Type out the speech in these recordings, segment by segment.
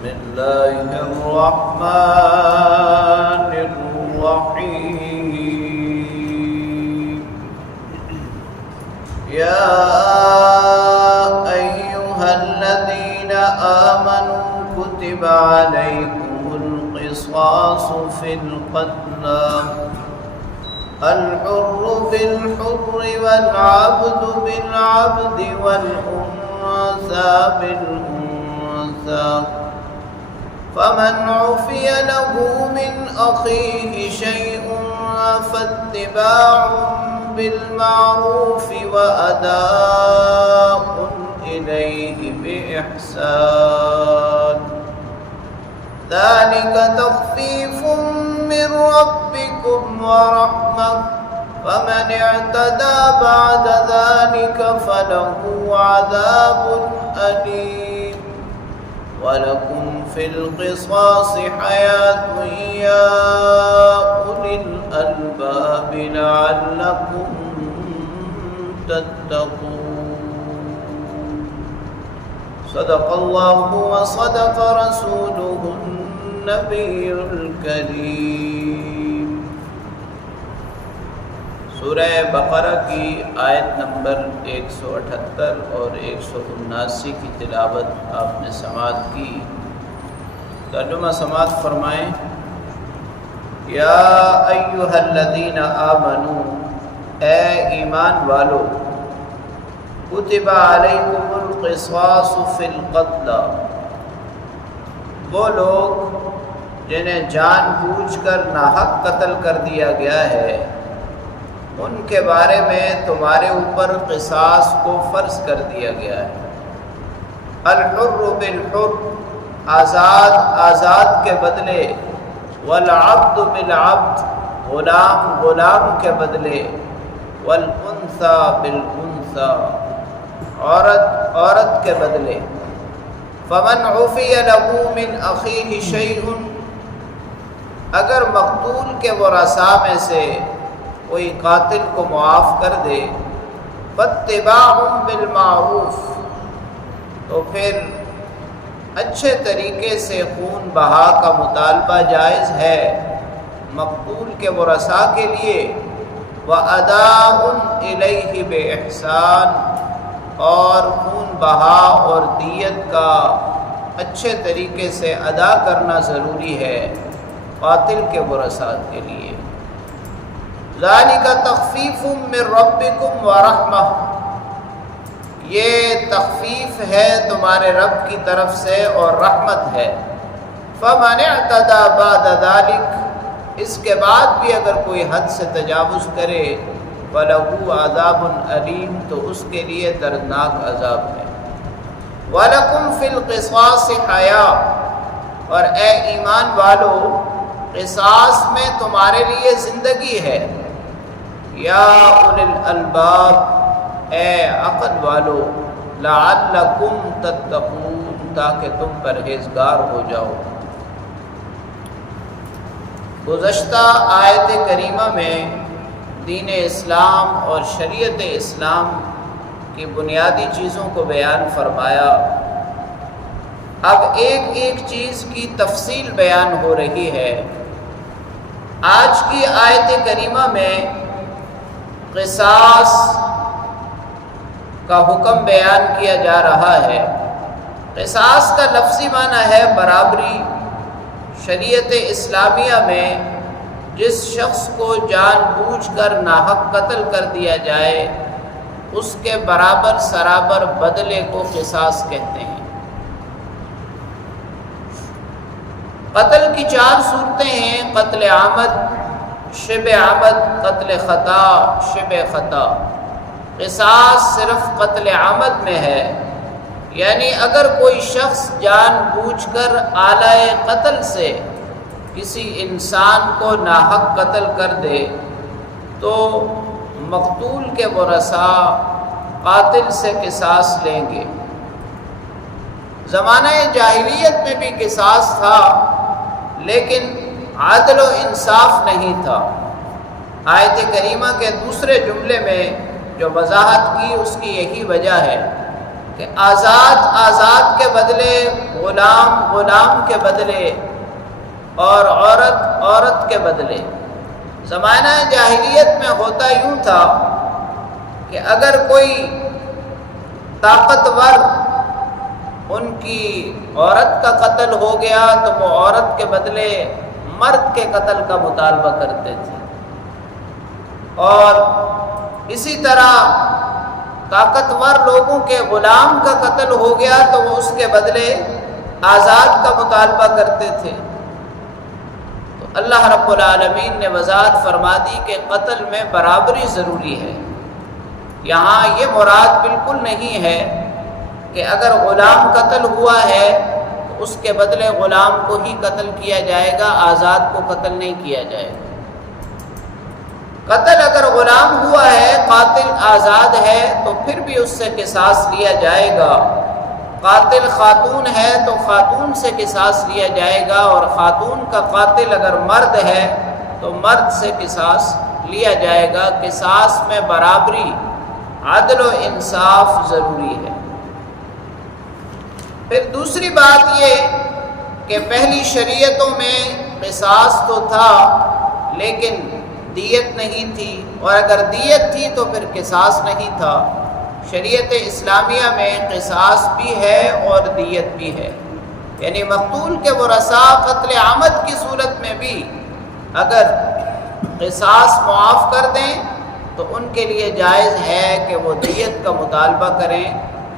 بسم الله الرحمن الرحيم يا أيها الذين آمنوا كتب عليكم القصاص في القتلى الحر بالحر والعبد بالعبد والأنثى بالأنثى فمن عفي له من أخيه شيء فاتباع بالمعروف وأداء إليه بإحسان ذلك تخفيف من ربكم ورحمة فمن اعتدى بعد ذلك فله عذاب أليم ولكم في القصاص حياة يا أولي الألباب لعلكم تتقون صدق الله وصدق رسوله النبي الكريم۔ سورہ بقرہ کی آیت نمبر 178 اور 179 کی تلاوت آپ نے سماعت کی۔ ترجمہ سماعت فرمائیں۔ یا ایھا الذین آمنوا، اے ایمان والو، کتب علیکم القصاص فی القتلی، وہ لوگ جنہیں جان بوجھ کر ناحق قتل کر دیا گیا ہے ان کے بارے میں تمہارے اوپر قصاص کو فرض کر دیا گیا ہے۔ الحر بالحر، آزاد آزاد کے بدلے، والعبد بالعبد، غلام غلام کے بدلے، والانثى بالانثى، عورت عورت کے بدلے۔ فمن عفی له من اخیہ شیء، اگر مقتول کے ورثاء میں سے کوئی قاتل کو معاف کر دے، فاتباع بالمعروف، تو پھر اچھے طریقے سے خون بہا کا مطالبہ جائز ہے مقتول کے ورثاء کے لیے، وَأَدَاءٌ إِلَيْهِ بِإِحْسَانٍ، اور خون بہا اور دیت کا اچھے طریقے سے ادا کرنا ضروری ہے قاتل کے ورثاء کے لیے۔ ذَلِكَ تَخْفِيفٌ مِّن رَبِّكُمْ وَرَحْمَةٌ، یہ تخفیف ہے تمہارے رب کی طرف سے اور رحمت ہے۔ فَمَنِ اعْتَدَى بَعْدَ ذَلِكَ، اس کے بعد بھی اگر کوئی حد سے تجاوز کرے، فَلَهُ عَذَابٌ أَلِيمٌ، تو اس کے لیے دردناک عذاب ہے۔ وَلَكُمْ فِي الْقِصَاصِ حَيَاةٌ، اور اے ایمان والو، قصاص میں تمہارے لیے زندگی ہے۔ یا اولی الالباب، اے عقل والو، لعلکم تتقون، تاکہ تم پرہیزگار ہو جاؤ۔ گزشتہ آیت کریمہ میں دین اسلام اور شریعت اسلام کی بنیادی چیزوں کو بیان فرمایا۔ اب ایک ایک چیز کی تفصیل بیان ہو رہی ہے۔ آج کی آیت کریمہ میں قصاص کا حکم بیان کیا جا رہا ہے۔ قصاص کا لفظی معنی ہے برابری۔ شریعت اسلامیہ میں جس شخص کو جان بوجھ کر ناحق قتل کر دیا جائے اس کے برابر سرابر بدلے کو قصاص کہتے ہیں۔ قتل کی 4 صورتیں ہیں: قتل عامد، شبہ عامد، قتل خطا، شبہ خطا۔ قصاص صرف قتل عامد میں ہے، یعنی اگر کوئی شخص جان بوجھ کر آلہ قتل سے کسی انسان کو ناحق قتل کر دے تو مقتول کے ورثاء قاتل سے قصاص لیں گے۔ زمانہ جاہلیت میں بھی قصاص تھا، لیکن عدل و انصاف نہیں تھا۔ آیت کریمہ کے دوسرے جملے میں جو وضاحت کی اس کی یہی وجہ ہے کہ آزاد کے بدلے غلام کے بدلے اور عورت کے بدلے. زمانہ جاہلیت میں ہوتا یوں تھا کہ اگر کوئی طاقتور ان کی عورت کا قتل ہو گیا تو وہ عورت کے بدلے مرد کے قتل کا مطالبہ کرتے تھے، اور اسی طرح طاقتور لوگوں کے غلام کا قتل ہو گیا تو وہ اس کے بدلے آزاد کا مطالبہ کرتے تھے. تو اللہ رب العالمین نے وضاحت فرما دی کہ قتل میں برابری ضروری ہے. یہاں یہ مراد بالکل نہیں ہے کہ اگر غلام قتل ہوا ہے تو اس کے بدلے غلام کو ہی قتل کیا جائے گا، آزاد کو قتل نہیں کیا جائے گا. قتل اگر غلام ہوا ہے، قاتل آزاد ہے، تو پھر بھی اس سے قصاص لیا جائے گا. قاتل خاتون ہے تو خاتون سے قصاص لیا جائے گا، اور خاتون کا قاتل اگر مرد ہے تو مرد سے قصاص لیا جائے گا. قصاص میں برابری، عدل و انصاف ضروری ہے. پھر دوسری بات یہ کہ پہلی شریعتوں میں قصاص تو تھا لیکن دیت نہیں تھی، اور اگر دیت تھی تو پھر قصاص نہیں تھا. شریعت اسلامیہ میں قصاص بھی ہے اور دیت بھی ہے، یعنی مقتول کے ورثاء قتل عمد کی صورت میں بھی اگر قصاص معاف کر دیں تو ان کے لیے جائز ہے کہ وہ دیت کا مطالبہ کریں،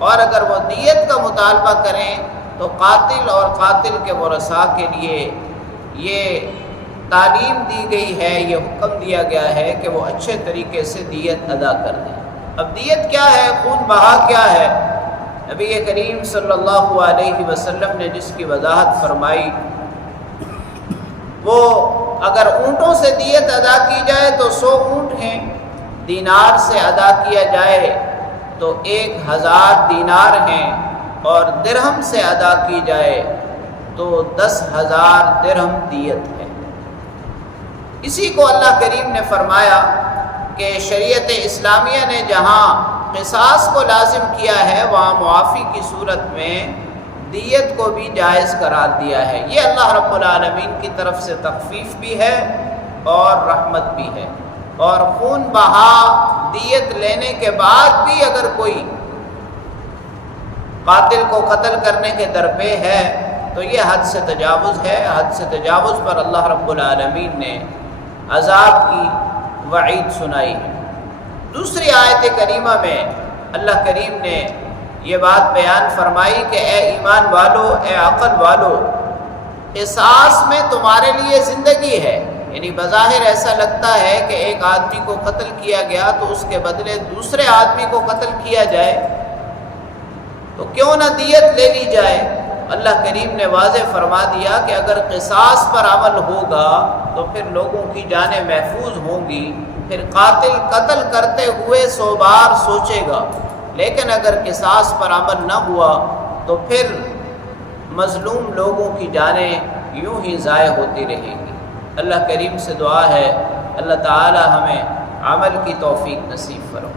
اور اگر وہ دیت کا مطالبہ کریں تو قاتل اور قاتل کے ورثاء کے لیے یہ تعلیم دی گئی ہے، یہ حکم دیا گیا ہے کہ وہ اچھے طریقے سے دیت ادا کر دیں. اب دیت کیا ہے، خون بہا کیا ہے؟ نبی کریم صلی اللہ علیہ وسلم نے جس کی وضاحت فرمائی، وہ اگر اونٹوں سے دیت ادا کی جائے تو 100 اونٹ ہیں، دینار سے ادا کیا جائے تو 1000 دینار ہیں، اور درہم سے ادا کی جائے تو 10,000 درہم دیت ہے. اسی کو اللہ کریم نے فرمایا کہ شریعت اسلامیہ نے جہاں قصاص کو لازم کیا ہے وہاں معافی کی صورت میں دیت کو بھی جائز قرار دیا ہے. یہ اللہ رب العالمین کی طرف سے تخفیف بھی ہے اور رحمت بھی ہے. اور خون بہا دیت لینے کے بعد بھی اگر کوئی قاتل کو قتل کرنے کے درپے ہے تو یہ حد سے تجاوز ہے. حد سے تجاوز پر اللہ رب العالمین نے عذاب کی وعید سنائی ہے. دوسری آیت کریمہ میں اللہ کریم نے یہ بات بیان فرمائی کہ اے ایمان والو، اے عقل والو، قصاص میں تمہارے لیے زندگی ہے. یعنی بظاہر ایسا لگتا ہے کہ ایک آدمی کو قتل کیا گیا تو اس کے بدلے دوسرے آدمی کو قتل کیا جائے تو کیوں نہ دیت لے لی جائے. اللہ کریم نے واضح فرما دیا کہ اگر قصاص پر عمل ہوگا تو پھر لوگوں کی جانیں محفوظ ہوں گی. پھر قاتل قتل کرتے ہوئے 100 بار سوچے گا، لیکن اگر قصاص پر عمل نہ ہوا تو پھر مظلوم لوگوں کی جانیں یوں ہی ضائع ہوتی رہیں گی. اللہ کریم سے دعا ہے اللہ تعالی ہمیں عمل کی توفیق نصیب فرمائے.